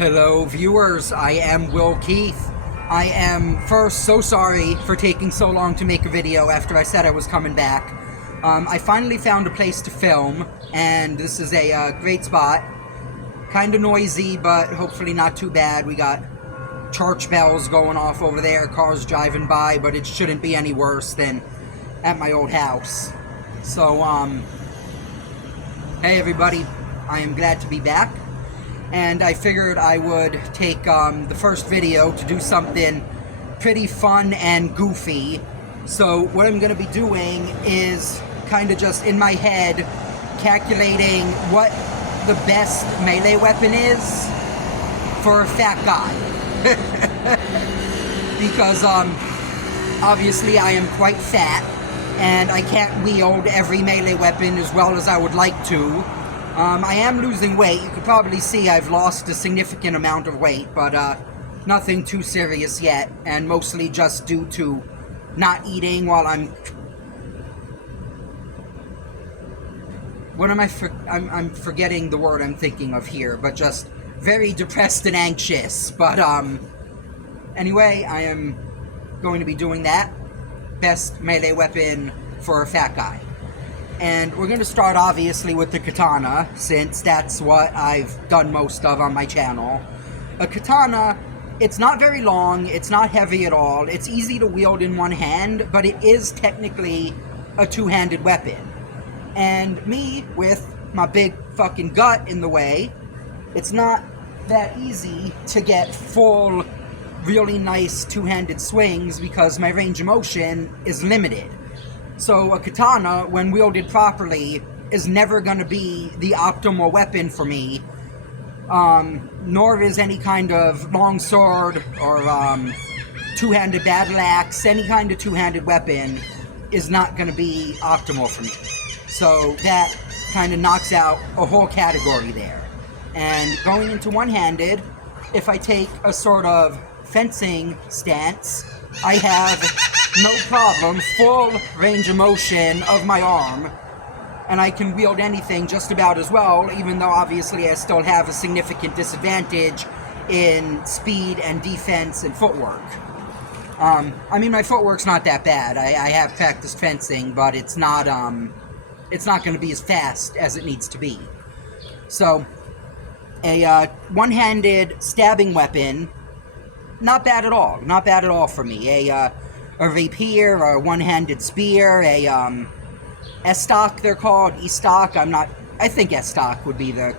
Hello viewers, I am Will Keith. I am first so sorry for taking so long to make a video after I said I was coming back. I finally found a place to film, and this is a great spot. Kinda noisy, but hopefully not too bad. We got church bells going off over there, cars driving by, but it shouldn't be any worse than at my old house. So, hey everybody, I am glad to be back. And I figured I would take the first video to do something pretty fun and goofy. So what I'm going to be doing is kind of just in my head calculating what the best melee weapon is for a fat guy. Because obviously I am quite fat and I can't wield every melee weapon as well as I would like to. I am losing weight. You could probably see I've lost a significant amount of weight, but nothing too serious yet, and mostly just due to not eating while I'm forgetting the word I'm thinking of here, but just very depressed and anxious. But anyway, I am going to be doing that. Best melee weapon for a fat guy. And we're going to start obviously with the katana, since that's what I've done most of on my channel. A katana, it's not very long, it's not heavy at all, it's easy to wield in one hand, but it is technically a two-handed weapon. And me, with my big fucking gut in the way, it's not that easy to get full, really nice two-handed swings because my range of motion is limited. So a katana, when wielded properly, is never going to be the optimal weapon for me, nor is any kind of long sword or two-handed battle axe. Any kind of two-handed weapon is not going to be optimal for me. So that kind of knocks out a whole category there. And going into one-handed, if I take a sort of fencing stance, I have no problem, full range of motion of my arm, and I can wield anything just about as well, even though obviously I still have a significant disadvantage in speed and defense and footwork. I mean, my footwork's not that bad. I have practiced fencing, but it's not going to be as fast as it needs to be. So, a one-handed stabbing weapon, not bad at all. Not bad at all for me. A rapier, or a one-handed spear, a estoc they're called, estoc, I think estoc would be the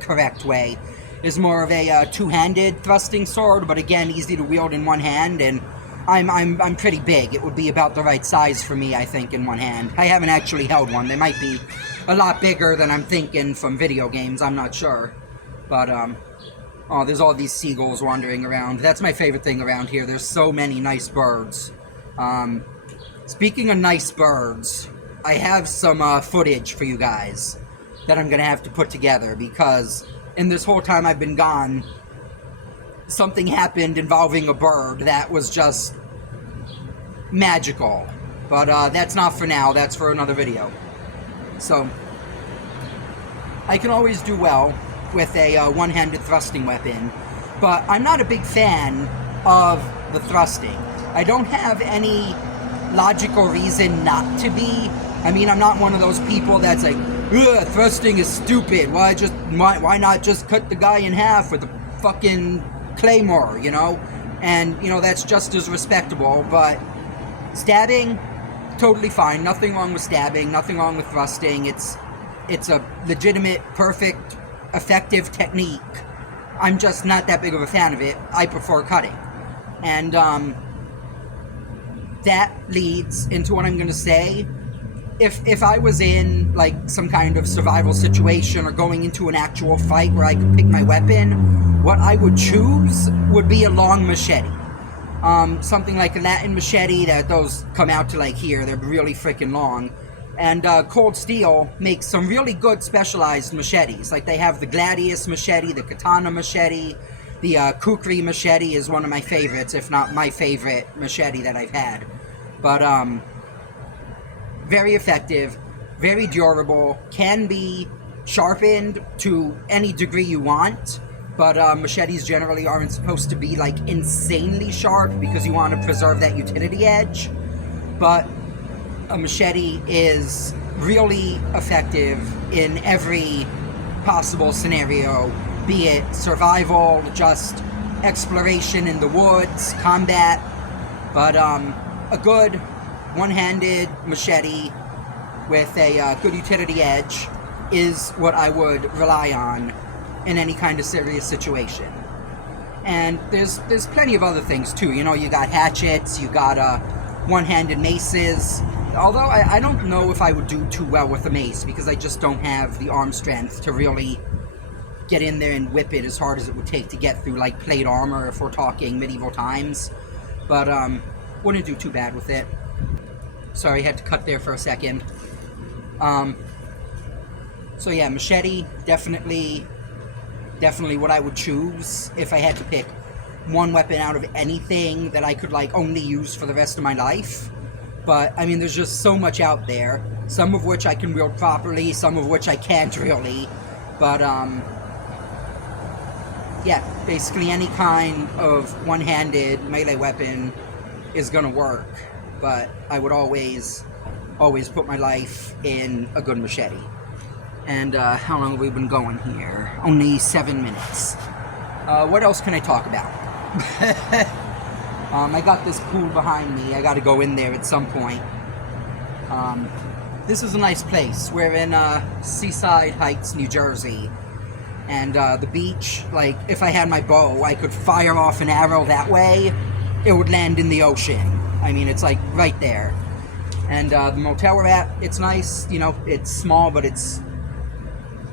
correct way, is more of a two-handed thrusting sword, but again, easy to wield in one hand, and I'm pretty big. It would be about the right size for me, I think, in one hand. I haven't actually held one. They might be a lot bigger than I'm thinking from video games, I'm not sure. But, oh, there's all these seagulls wandering around. That's my favorite thing around here. There's so many nice birds. Speaking of nice birds, I have some footage for you guys that I'm going to have to put together, because in this whole time I've been gone, something happened involving a bird that was just magical. But that's not for now. That's for another video. So, I can always do well with a one-handed thrusting weapon, but I'm not a big fan of the thrusting. I don't have any logical reason not to be. I mean, I'm not one of those people that's like, ugh, thrusting is stupid. Why not just cut the guy in half with a fucking claymore, you know? And, you know, that's just as respectable, but stabbing, totally fine. Nothing wrong with stabbing, nothing wrong with thrusting. It's a legitimate, perfect, effective technique. I'm just not that big of a fan of it. I prefer cutting. And that leads into what I'm going to say. If I was in like some kind of survival situation or going into an actual fight where I could pick my weapon, what I would choose would be a long machete. Something like a Latin machete, that those come out to like here. They're really freaking long. And Cold Steel makes some really good specialized machetes. Like they have the Gladius machete, the Katana machete, the Kukri machete is one of my favorites, if not my favorite machete that I've had. But very effective, very durable, can be sharpened to any degree you want. but machetes generally aren't supposed to be like insanely sharp because you want to preserve that utility edge. But a machete is really effective in every possible scenario, be it survival, just exploration in the woods, combat. But a good one-handed machete with a good utility edge is what I would rely on in any kind of serious situation. And there's plenty of other things too. You know, you got hatchets, you got one-handed maces. Although I don't know if I would do too well with a mace because I just don't have the arm strength to really get in there and whip it as hard as it would take to get through like plate armor if we're talking medieval times. But wouldn't do too bad with it. Sorry, had to cut there for a second. So yeah, machete, definitely what I would choose if I had to pick one weapon out of anything that I could like only use for the rest of my life. But I mean, there's just so much out there, some of which I can wield properly, some of which I can't really. But yeah, basically any kind of one-handed melee weapon is gonna work. But I would always put my life in a good machete. And how long have we been going here? Only 7 minutes. What else can I talk about? I got this pool behind me. I gotta go in there at some point. This is a nice place. We're in Seaside Heights, New Jersey. And the beach, like, if I had my bow, I could fire off an arrow that way. It would land in the ocean. I mean, it's like right there. And the motel we're at, it's nice. You know, it's small, but it's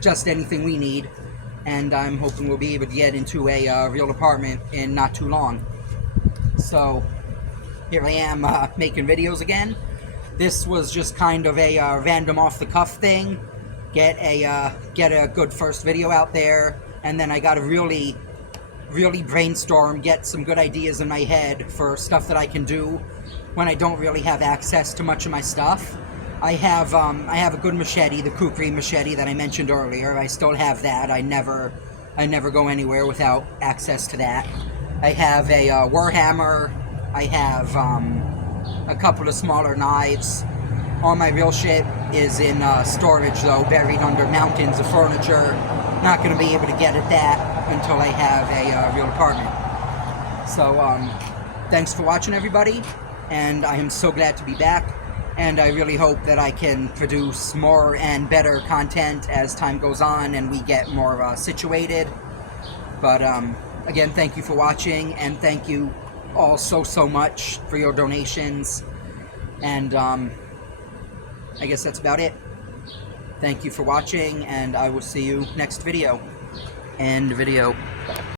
just anything we need. And I'm hoping we'll be able to get into a real apartment in not too long. So here I am making videos again. This was just kind of a random off-the-cuff thing. Get a good first video out there, and then I got to really brainstorm, get some good ideas in my head for stuff that I can do when I don't really have access to much of my stuff. I have a good machete, the Kukri machete that I mentioned earlier. I still have that. I never go anywhere without access to that. I have a Warhammer. I have a couple of smaller knives. All my real shit is in storage though, buried under mountains of furniture. Not going to be able to get at that until I have a real apartment. So thanks for watching, everybody, and I am so glad to be back. And I really hope that I can produce more and better content as time goes on and we get more situated. But again, thank you for watching, and thank you all so much for your donations. And I guess that's about it. Thank you for watching, and I will see you next video. End video.